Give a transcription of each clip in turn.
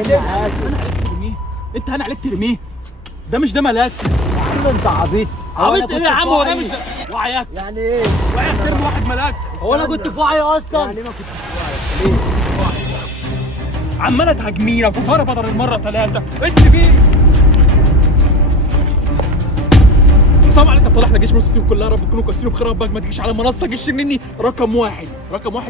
انا عليك ترميه. انت انا عليك ترميه. ده مش ده ملاك يا عم انت عبيط. عبيط ايه يا عم؟ هو ده مش ده وعيك؟ يعني ايه؟ وعيك ترمي واحد ملاك؟ هو انا كنت في وعي اصلا؟ يعني ما كنتش في وعي. ليه؟ عماله تهاجمينا وتصارى بدل المره ثلاثه انت فين؟ السلام عليكم، طلع احنا جيش مصر اليوتيوب كلها، رب تكونوا كويسين وبخير. ربك ما تجيش على منصه جيش مني. رقم واحد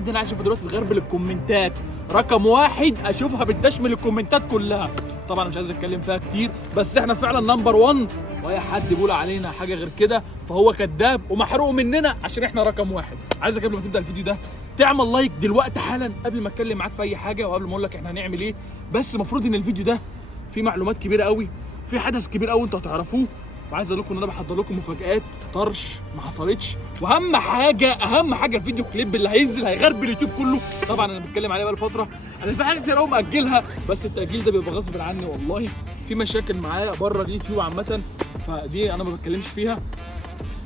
دي انا عايز اشوفها دلوقتي بغربل الكومنتات. رقم واحد اشوفها بتشمل الكومنتات كلها. طبعا مش عايز اتكلم فيها كتير، بس احنا فعلا نمبر 1، واي حد بيقول علينا حاجه غير كده فهو كذاب ومحروق مننا، عشان احنا رقم واحد. عايزك قبل ما تبدا الفيديو ده تعمل لايك دلوقتي حالا قبل ما اتكلم معاك في اي حاجه وقبل ما اقول لك احنا هنعمل ايه. بس المفروض ان الفيديو ده فيه معلومات كبيره قوي، في حدث كبير قوي انتوا هتعرفوه، وعايز اقول لكم ان انا بحضر لكم مفاجآت طرش ما حصلتش، واهم حاجه الفيديو كليب اللي هينزل هيغرب اليوتيوب كله. طبعا انا بتكلم عليه بقى فتره، انا في حاجات كتير قوي ماجلها، بس التاجيل ده بيبقى غصب عني والله. في مشاكل معايا بره اليوتيوب عامه، فدي انا ما بتكلمش فيها،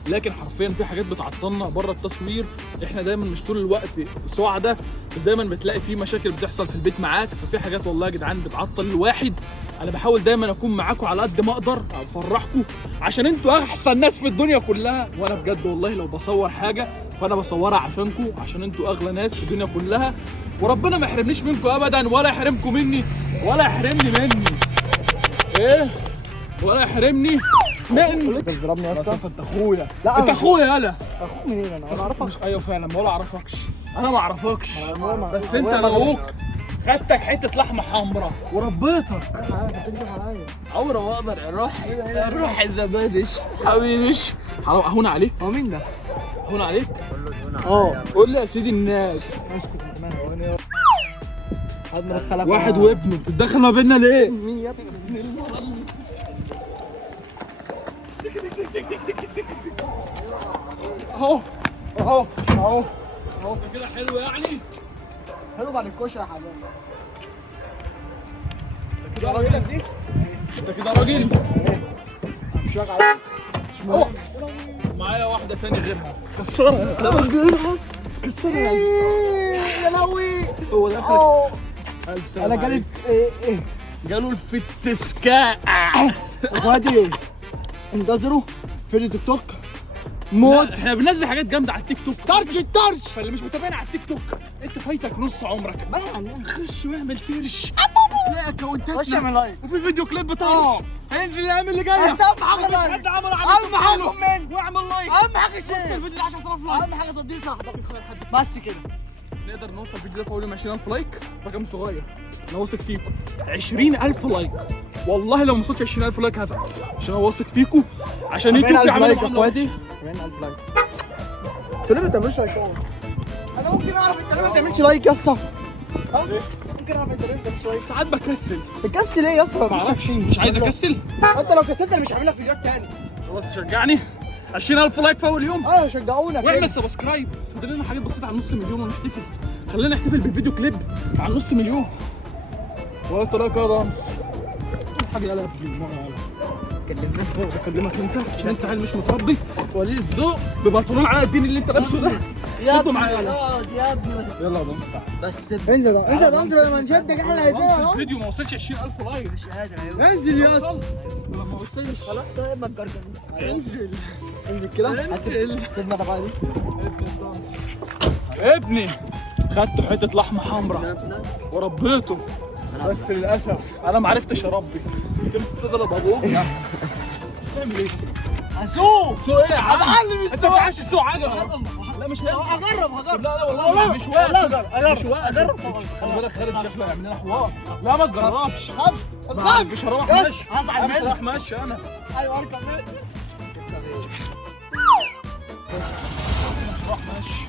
لكن حرفيا في حاجات بتعطلنا بره التصوير. احنا دايما مش طول الوقت سعداء، دايما بتلاقي في مشاكل بتحصل في البيت معاك، ففي حاجات والله يا جدعان بتعطل الواحد. انا بحاول دايما اكون معاكم على قد ما اقدر، افرحكم عشان انتوا احسن ناس في الدنيا كلها. وانا بجد والله لو بصور حاجه فانا بصورها عشانكم، عشان انتوا اغلى ناس في الدنيا كلها، وربنا ما يحرمنيش منكم ابدا، ولا يحرمكم مني، ولا يحرمني مني ايه، ولا يحرمني مني. انت بتضربني يا اسطى؟ انت اخويا. لا انت اخويا. يالا اخوك منين؟ انا ما اعرفكش. ايوه فعلا، ولا اعرفكش، انا ما اعرفكش، بس انت أبويا ما ابوك خدتك حته لحمه حمراء وربيتك. هتنجح عليا. عمري ما اقدر اروح الزبادش حبيبيش. حرام اهون عليك. هو مين ده؟ اهون عليك. اه قول لي يا سيدي الناس. اسكت كمان. هات مرات خالك واحد وابنه بتتدخل ما بيننا ليه؟ مين يا ابني؟ اهو اهو اهو اهو انت كده حلو يعني؟ حلو بعد الكشري يا حبيبي. انت كده راجل. انت كده راجل. مش راجع عليك. مش مهم. معايا واحده تاني غيرها كسرها. لا مش غيرها. كسرها. يا لهوي. هو ده اه الف سلام انا جالي عليك. ايه جاله الفتسكاء. اخواتي انتظروا فيديو تيك توك موت. احنا بننزل حاجات جامده على التيك توك، طرش الطرش. فاللي مش متابعنا على التيك توك انت فايتك نص عمرك. ما يعني خش واعمل سيرش تلاقي اكونتاتنا، خش اعمل لايك. وفي فيديو كليب طرش اه. هينزل الايام اللي جايه. بس اهم حاجه مفيش لايك. حد عمل على اهم حاجه كله. كومنت. واعمل لايك. اهم حاجه وصل شير. الفيديو ده 10000 لايك. اهم حاجه توديه صاحبك. بس كده نقدر نوصل الفيديو ده في اول يوم 20000 لايك، رقم صغير انا واثق فيكم. 20000 لايك، والله لو ما وصلتش 20000 لايك هزعل، عشان انا واثق فيكم، عشان يوتيوب 40000 يعملوا لايك يا معاملة اخواتي. 40000 لايك. انتوا ليه ما بتعملوش لايكات؟ انا ممكن اعرف انت ليه ما بتعملش لايك يا اسطى؟ ممكن اعرف انت ليه ما بتعملش لايك؟ ساعات بكسل. بتكسل ايه يا اسطى؟ ما اعرفش، مش عايز اكسل. انت لو كسلت انا مش هعمل لك فيديوهات تاني. خلاص شجعني. 20000 لايك في اول يوم، اه شجعونا كده. واعمل سبسكرايب. فاضل لنا حاجات بسيطه على نص مليون ونحتفل. خلينا نحتفل بالفيديو كليب على نص مليون. ولا انت رايك يا دانس؟ حاجه يلا بكلمك انت عشان انت عيل مش متربي وليه الذوق ببنطلون على الدين اللي انت لابسه ده. شدوا معايا يا ابني يلا يا دانس تعال. بس انزل انزل لما نشدك احنا هيدوها. الفيديو ما وصلش 20000 لايك. مش قادر انزل يا اسطى. لما ما وصلش خلاص طيب ما تجرجر. انزل. انزل كده. انزل. سيبنا طبعا دي. ابني خدت حته لحمه حمراء وربيته، بس للاسف انا ما عرفتش اربي. انت بتضرب ابوك تعمل ايه؟ اسوق سوق ايه يا عم؟ اتعلم انت ما السواقه. بتعرفش تسوق عجله. لا مش هينفع. هجرب. لا والله مش واقف. لا مش واقف. اجرب طبعا. خلي بالك خالد شكله هيعمل لنا حوار. لا ما تجربش. خاف مش هروح بس ماشي. هزعل مش منك. هروح ماشي انا. ايوه اركب منك. مش هروح ماشي.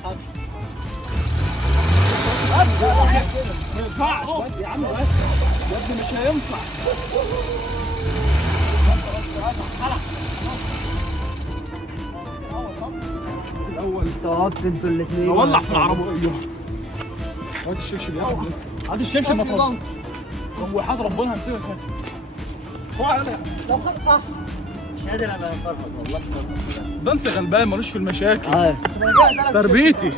ما ينفعش يا عم، بس يا ابني مش هينفع. الاول توقفت انتوا الاثنين. اولع في العربيه. هات الشبشب يا ابني، هات الشبشب. ما تهزرش. هو حاضر ربنا همسكك. هو على لو خد مش قادر انا افرهد والله. دانس غلبان ملوش في المشاكل. اه تربيتي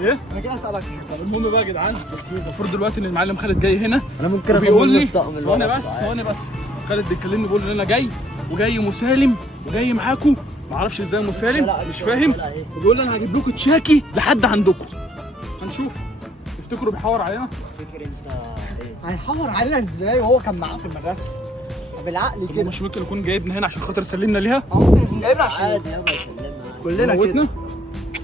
ايه؟ انا كده اسالك. طب المهم بقى يا جدعان، المفروض دلوقتي ان المعلم خالد جاي هنا. انا ممكن بيقول لي الطقم ثواني بس خالد بيكلمني بيقول ان انا جاي وجاي مسالم وجاي معاكم، معرفش ازاي مسالم مش فاهم، وبيقول لي انا هجيب لكم تشاكي لحد عندكم. هنشوف. تفتكروا بيحور علينا؟ فكر انت ايه؟ هيحور علينا ازاي وهو كان معاه في المدرسه؟ بالعقل طب كده. مش ممكن يكون جايبنا هنا عشان خاطر سلمنا ليها؟ ممكن يكون جايبنا عشان عادي يابا يسلمها. كلنا موتنا؟ كده.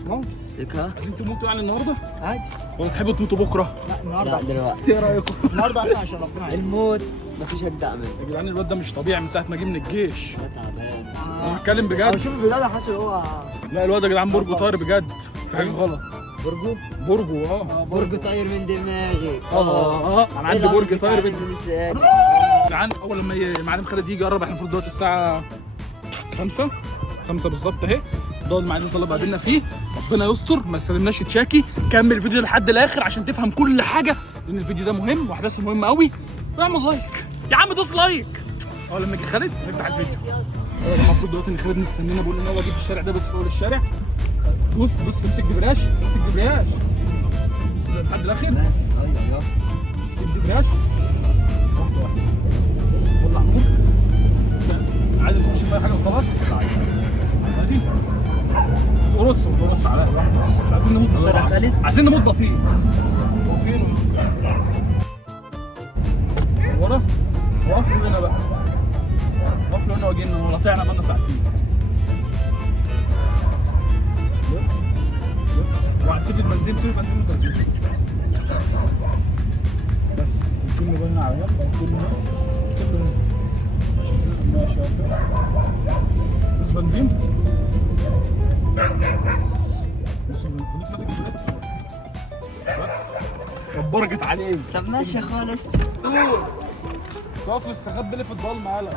ممكن. امسكها. عايزين تموتوا يعني النهارده؟ عادي. ولا تحبوا تموتوا بكره؟ لا النهارده لا احسن. دلوقتي. ايه رايكم؟ النهارده احسن عشان ربنا عايز. الموت مفيش اجدع منه. يا جدعان الواد ده مش طبيعي من ساعه ما جه من الجيش. ده تعبان. انا بتكلم انا بجد. شوف الفيديو ده حاسس هو لا الواد يا جدعان برجه طاير بجد، في حاجه غلط. برجو؟ برجه اه. برجو طاير من دماغي. انا عندي برج طاير من لساني. يا جدعان اول لما المعلم خالد يجي يقرب، احنا المفروض دلوقتي الساعه 5 بالظبط اهي. ده الميعاد اللي طلب قابلنا فيه. ربنا يستر ما سلمناش تشاكي. كمل الفيديو لحد الاخر عشان تفهم كل حاجه، لان الفيديو ده مهم واحداث مهمه قوي. اعمل لايك يا عم، دوس لايك. اول لما يجي خالد نفتح الفيديو. المفروض دلوقتي ان خالد مستنينا، بيقول ان هو واقف في الشارع ده بس في اول الشارع. بص امسك دبراش، امسك لحد الاخر. بس ايوه امسك دبراش واحده ولع نور. عايز تخش في اي حاجه وخلاص. عادي. ورص عليها واحده. مش عايزين نموت بص يا خالد. عايزين نموت بطيء. هو فين؟ ورا. وقف له هنا بقى. وقف له هنا واجينا وقطعنا بقالنا ساعتين. وهتسيب البنزين، بس كله باين على جنب، كله ماشي بس بنزين. بس ماسك البلاد بس كبرجت عليه. طب ماشي خالص. واقف استخبى لي في الضلمه. يالا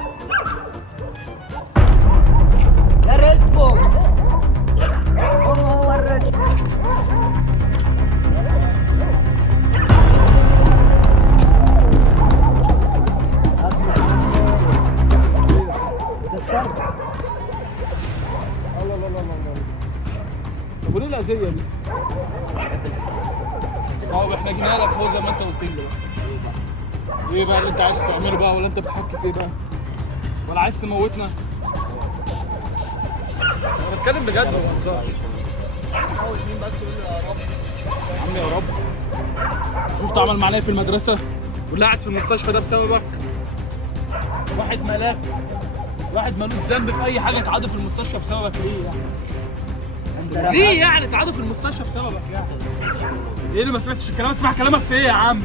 يا ريد بول. هو الريد بول. الله. طب وليه الاذيه دي؟ احنا جينا لك اهو زي ما انت قلت لي بقى. ايه بقى اللي انت عايز تعمله بقى، ولا انت بتحكي في ايه بقى؟ ولا عايز تموتنا؟ انا بتكلم بجد ما تهزرش. اول مين بس يقول له يا رب. يا عم يا رب. شفت عمل معانا في المدرسه واللي قاعد في المستشفى ده بسببك. واحد ملاك، واحد مالوش ذنب في اي حاجه اتعاض في المستشفى بسببك. ليه يعني؟ ليه يعني اتعاض في المستشفى بسببك يعني؟ ايه اللي ما سمعتش الكلام؟ اسمع كلامك في ايه يا عم؟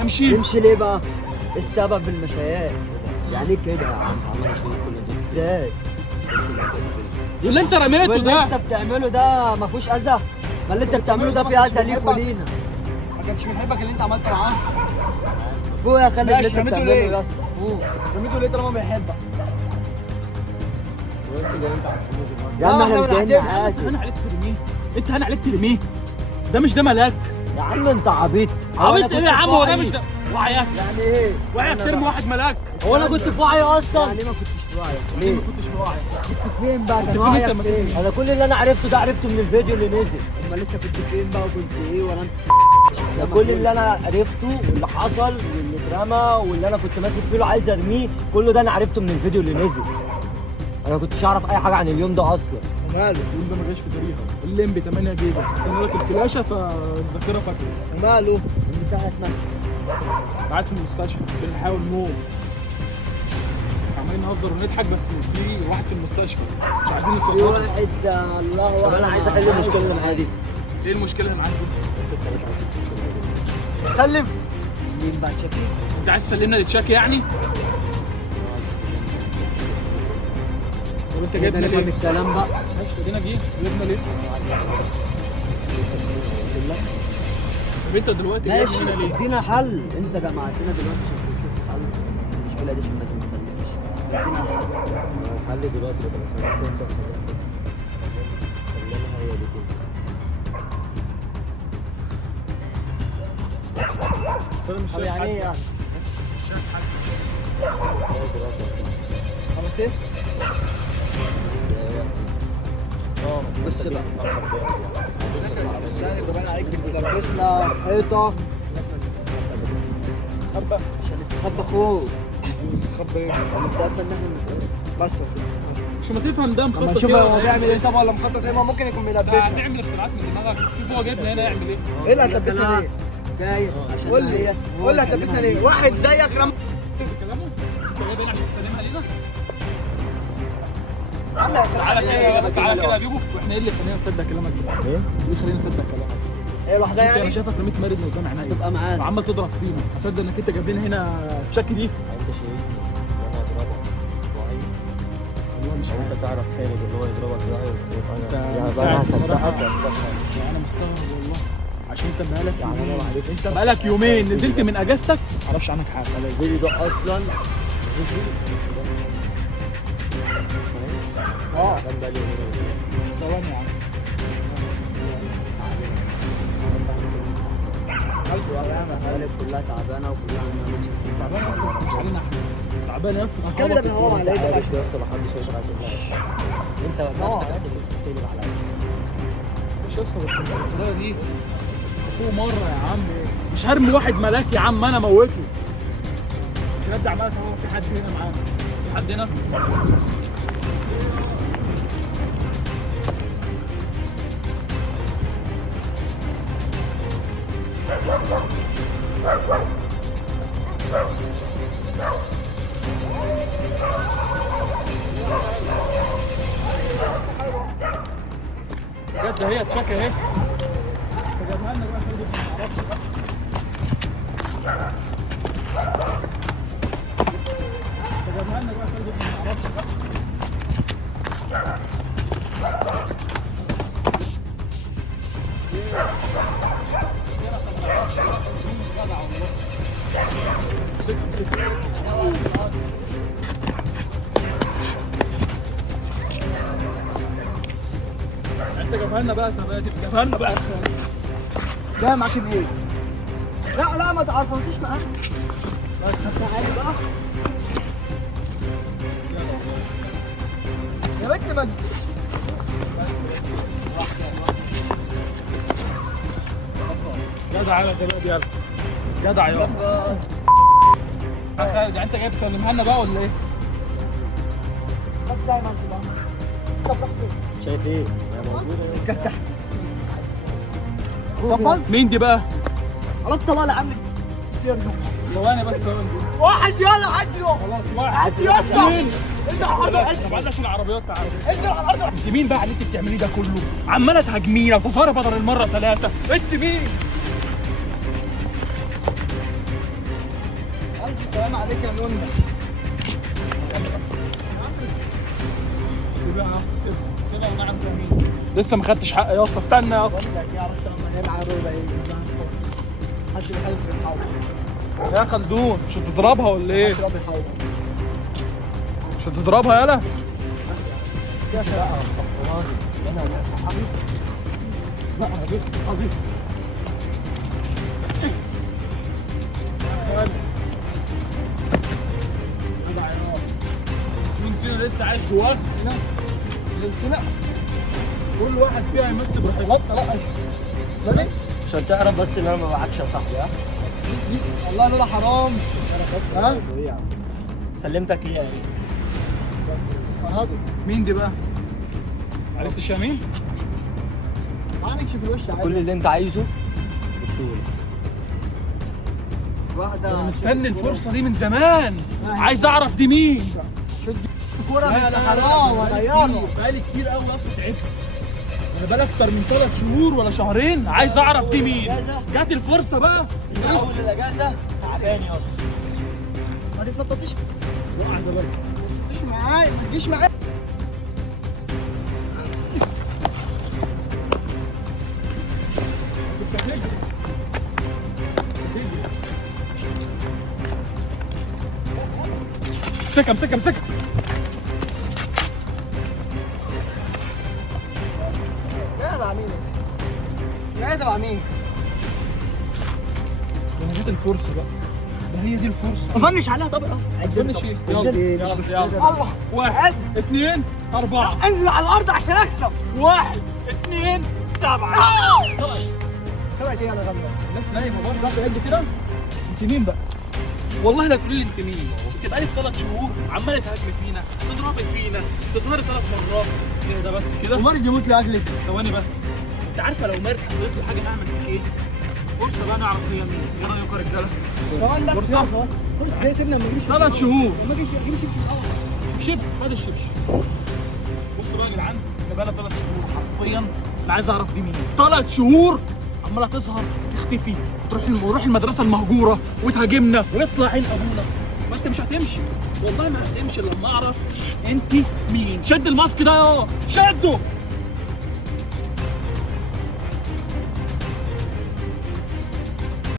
امشي. تمشي ليه بقى؟ السبب المشايات. يعني كده يا عم. ازاي؟ واللي انت رميته واللي ده انت بتعمله ده ما فيهوش اذى؟ ما اللي انت بتعمله ده فيه اذى ليك ولينا. ما كانش بيحبك اللي انت عملته معاه. فوق يا خالد اللي ماشي، انت رميته بتعمله ليه؟ يا اسطى. فوق. رميته ليه طالما بيحبك؟ يا عم احنا مش احنا جايين بنعتبر. عادي. هنا عليك ترميه. انت هنا عليك ترميه. ده مش ده ملاك. يا عم انت عبيط. عبيط ايه يا عم؟ هو ده مش ده وعيك. يعني ايه؟ وعيك ترمي واحد ملاك. هو انا كنت في وعي اصلا؟ يعني ما كنتش في وعي. ليه؟ ما كنتش في وعي. كنت فين بقى؟ كان فين وعيك انت؟ فين؟ انا كل اللي انا عرفته ده عرفته من الفيديو اللي نزل. امال انت كنت فين بقى وكنت ايه ولا انت؟ ده كل اللي انا عرفته واللي حصل واللي اترمى واللي انا كنت ماسك فيه عايز ارميه، كله ده انا عرفته من الفيديو اللي نزل. انا ما كنتش اعرف اي حاجه عن اليوم ده اصلا. وماله؟ اليوم ده ما جاش في تاريخه. الليمبي 8 جيجا. كان لك الفلاشه فالذاكره فاكره. وماله؟ من ساعه ما قاعد في المستشفى بنحاول نوم. عمالين نهزر ونضحك بس في واحد في المستشفى مش عايزين في نصورها. واحد الله اكبر. انا عايز احل المشكله اللي معايا دي. ايه المشكله اللي معاك دي؟ سلم. مين بقى تشكي؟ انت عايز تسلمنا لتشاكي يعني؟ طب انت جايبنا نفهم ليه؟ الكلام بقى. ماشي ادينا جايبنا ليه؟ طب انت دلوقتي ماشي جايبنا هنا ليه؟ ادينا حل. انت جمعتنا دلوقتي عشان نشوف حل المشكله دي عشان ما تنسلمش. ادينا الحل. حل دلوقتي لو سلمت انت وسلمها هي دي كده. بس انا مش طب شايف يعني ايه حاجه. يعني؟ مش شايف حاجه. خلاص ايه؟ بص بقى. بس يعني كمان عليك بتلبسنا في حيطه عشان نستخبى خوف. نستخبى ايه؟ نستقبل ان احنا بس مش ما تفهم ده لما مخطط نشوف كده هو بيعمل ايه طبعا، ولا مخطط ايه، ما ممكن يكون بيلبسنا. هتعمل اختراعات من دماغك. شوف هو جايبنا هنا يعمل ايه. ايه اللي هتلبسنا ليه؟ جاي عشان قول لي قول لي هتلبسنا ليه؟ واحد زيك رمى كلامه انت جايب هنا عشان تسلمها لينا. عم يا سلام. تعالى كده بس، تعالى كده اجيبه. واحنا ايه اللي خلينا نصدق كلامك ده؟ ايه؟ اللي خلينا نصدق كلامك؟ ايه لوحدها انا يعني؟ شايفك رميت مرد من قدام عينيا تبقى معانا. وعمال تضرب فينا. اصدق انك انت جايب لنا هنا تشاكي دي؟ انت شايفني وانا اضربك وعيب. والله مش انت تعرف خالد اللي هو يضربك واحد انت انا مساعد هصدقك بصراحة. يا استاذ. انا مستغرب والله، عشان انت بقالك يعني انا يومين. ما عرفتش. انت بقالك يومين نزلت من اجازتك ما اعرفش عنك حاجه. انا الفيديو ده اصلا كان بقالي يومين. ثواني يا عم. الحالة كلها تعبانه وكلها عندها مشاكل. تعبان اصلا بس مش علينا احنا. تعبان يا اسطى. الكلام ده بنهوم على ايه ده؟ عارف يا اسطى محدش يقدر على انت نفسك هتقلب عليا. مش يا اسطى بس الطريقه دي فوق مره يا عم. مش هرمي واحد ملاك يا عم انا موته. الكلام ده عمال هو في حد هنا معانا. في حد هنا. بجد هي تشاكا اهي. انت جايبها لنا بقى كده ما اعرفش بقى. انت جايبها لنا بقى كده ما اعرفش بقى. جدع والله. امسكها. انت جايبها لنا بقى سباتي، جايبها لنا بقى. ده معاك بايه؟ لا لا ما تعرفنيش معاك. بس تعالى بقى يا بنت ما تجيش. جدع يا زلاب يلا. جدع يلا. يعني انت جاي تسلمها لنا بقى ولا ايه؟ طب زي ما انت بقى. شايف ايه؟ هي موجوده. كفتح. مين دي بقى؟ على الطلاق يا عم. ثواني بس ثواني. واحد يلا عدي يلا. خلاص واحد. عدي يا اسطى. مين؟ انزل على الارض عدي. طب عايز عشان العربيات تعالى. انزل على الارض. انت مين بقى اللي انت بتعمليه ده كله؟ عماله تهاجمينا وتظهري بدل المره ثلاثه. انت مين؟ الف سلام عليك يا منى. سيبها سيبها انا عم مين؟ لسه ما خدتش حق يا اسطى. استنى يا اسطى. بقول لك يا رب لما يلعب ولا ايه؟ حاسس ان خالد بيحاول. يا خلدون مش هتضربها ولا ايه؟ حاسس ان هو بيحاول. مش هتضربها يالا؟ مين سينا لسه عايش جواك؟ السنة كل واحد فيها يمثل براحته. لا لا مالك؟ عشان تعرف بس ان انا ما بعكش يا صاحبي. ها؟ بص دي والله لا ده حرام. ها؟ شويه يا عم. سلمتك ليه يا ايه؟ بس فرهده. مين دي بقى؟ عرفتش يا مين؟ تعال نكشف الوش عادي. كل اللي انت عايزه بالطول. انا مستني الفرصه دي من زمان. عايز اعرف دي مين. الكورة من حرام وغيره. بقالي كتير قوي اصلا تعبت. انا بقالي اكتر من 3 شهور ولا شهرين عايز اعرف دي مين. جات الفرصه بقى. من اول الاجازه تعبان يا اسطى. ما تتنططيش. وقع زبالة. ما تجيش معايا ما تجيش معايا. امسكها امسكها امسكها. يا تبع مين؟ يا تبع مين؟ انا جات الفرصه بقى. ده هي دي الفرصه. افنش عليها طب اه. فنش ايه؟ يلا يلا يلا. الله 1 2 4. انزل على الارض عشان اكسب. 1 2 7. سبعة ايه انا غلط؟ الناس نايمه برضه بعد قد كده. انت مين بقى؟ والله لا تقولي لي انت مين. انت بقالك 3 شهور عماله تهاجمي فينا، تضربي فينا، تظهري 3 مرات. ايه ده بس كده؟ ومرض يموت لاجلك. ثواني بس. انت عارفه لو مارد حصلت له حاجه نعمل فيك ايه؟ فرصه بقى نعرف هي مين. ايه رايكم يا رجاله؟ ثواني بس فرصة. ثواني. فرصة ده سيبنا لما نجيب 3 شهور. ما جيش يجيب شيء في الاول. شبشب، هذا الشبشب. بصوا بقى يا جدعان، احنا بقالنا 3 شهور حرفيا. انا عايز اعرف دي مين. 3 شهور عماله تظهر وتختفي وتروح المدرسه المهجوره وتهاجمنا ويطلع عين ابونا. ما انت مش هتمشي، والله ما هتمشي إلا لما اعرف انت مين. شد الماسك ده يا شده.